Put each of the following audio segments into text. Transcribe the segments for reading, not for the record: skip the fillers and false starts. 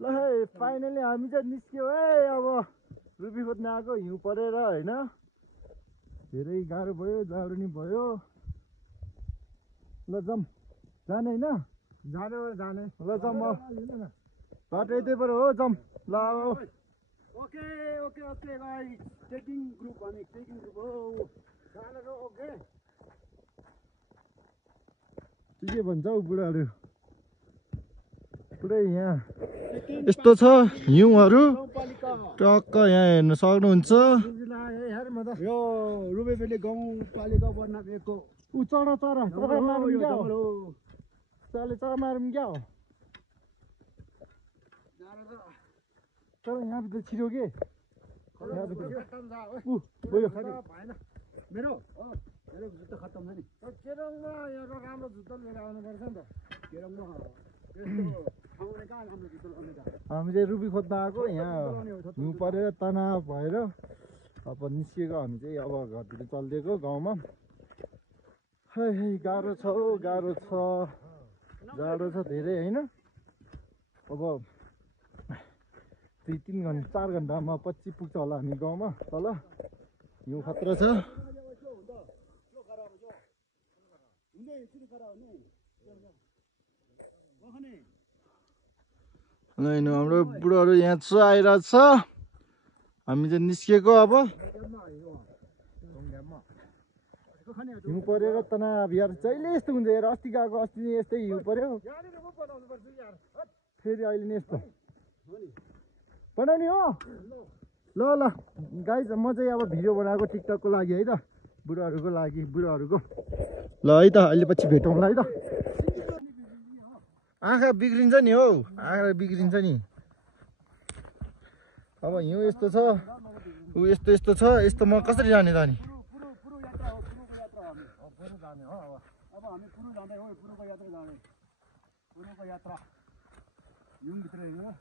ल है फाइनली हामी चाहिँ निस्क्यो है। अब रुबी खोज्न आएको हिउँ परेर होइन, धेरै गाह्रो भयो, जाडो नि भयो। ल जाऊँ, जाने होइन? जाने ल जाऊँ। बाटो यतै पऱ्यो हो, जाऊँ ल। Okay okay okay guys, taking group हो ओके। के भन्छ हौ बुढाहरू, पुरै यहाँ यस्तो छ हिउँहरू टक्क यहाँ हेर्न सक्नुहुन्छ। यो रुबेबेले गाउँपालिका बनाएको ऊ चरा चरा चरा मारौँ क्या हो, चराले चरा मारौँ क्या हो। तर यहाँभित्र छिरो के मेरो जुत्ता खत्तम छ नि। केरङमा एउटा राम्रो जुत्ता लिएर आउनुपर्छ नि त। केरङमा हामी चाहिँ रुबी खोज्न आएको, यहाँ हिउँ परेर तनाव भएर अब निस्किएको हामी चाहिँ। अब घरतिर चलिदिएको गाउँमा। खै गाह्रो छ हो, गाह्रो छ, जाडो छ धेरै होइन। अब 2-3 घन्टा 4 घन्टामा पछि पुग्छ होला हामी गाउँमा। तल हिउँ खतरा छ। हाम्रो बुढोहरू यहाँ छ, आइरहेको छ। हामी चाहिँ निस्किएको अब। हिउँ परेर तनाव यार, जहिले यस्तो हुन्छ यार। अस्ति गएको अस्ति यस्तै हिउँ पर्यो, फेरि अहिले नि यस्तो बनाउने हो। ल ल गाइज, म चाहिँ अब भिडियो बनाएको टिकटकको लागि है त, बुढोहरूको लागि, बुढोहरूको। ल है त, अहिले पछि भेटौँला है त। आँखा बिग्रिन्छ नि हौ, आँखा बिग्रिन्छ नि। अब हिउँ यस्तो छ, ऊ यस्तो यस्तो छ, यस्तोमा कसरी जाने त नि? अब हामी पुरो जाँदै हो, पुरोको यात्रा जाने, पुरोको यात्रा हिउँभित्र हिँड्नु।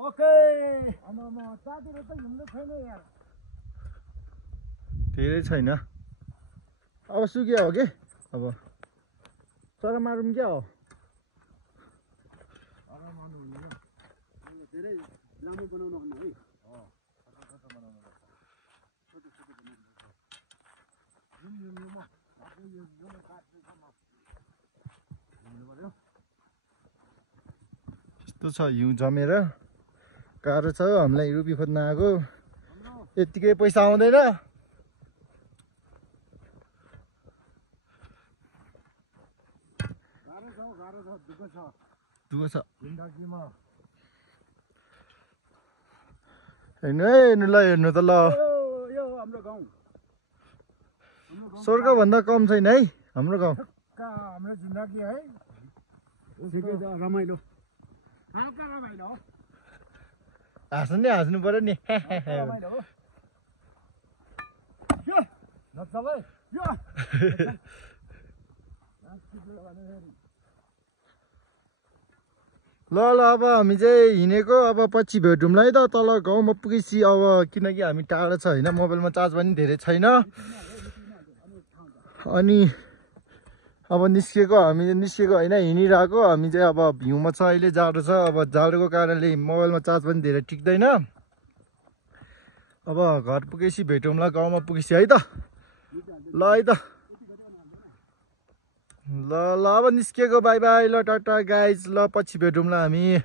ओके साथीहरू त हिँड्नु छैन यार, धेरै छैन। अब सुक्यो हो कि, अब चरा मारौँ क्या हो। धेरै लामो बनाउनु हुन्न है। यस्तो छ हिउँ जमेर, गाह्रो छ हामीलाई रुबी खोज्न आएको। यत्तिकै पैसा आउँदैन। दुःख छ जिन्दगीमा। हेर्नु है, हेर्नु ल, हेर्नु त ल। यो हाम्रो गाउँ, स्वर्गभन्दा कम छैन है हाम्रो गाउँ। हाम्रो जिन्दगी है, रमाइलो, हल्का रमाइलो हो। हाँस्नु नि, हाँस्नु पर्यो नि। ल ल अब हामी चाहिँ हिँडेको, अब पछि भेटौँला है त तल गाउँमा पुगेपछि। अब किनकि हामी टाढो छ होइन, मोबाइलमा चार्ज पनि धेरै छैन। अनि अब निस्केको, हामी निस्केको होइन, हिँडिरहेको। हामी चाहिँ अब हिउँमा छ, अहिले जाडो छ। अब जाडोको कारणले मोबाइलमा चार्ज पनि धेरै टिक्दैन। अब घर पुगेपछि भेटौँला, गाउँमा पुगेपछि है त। ल है त, ल ल अब निस्किएको, बाई बाई, ल टाटा गाइज, ल पछि भेटौँला हामी।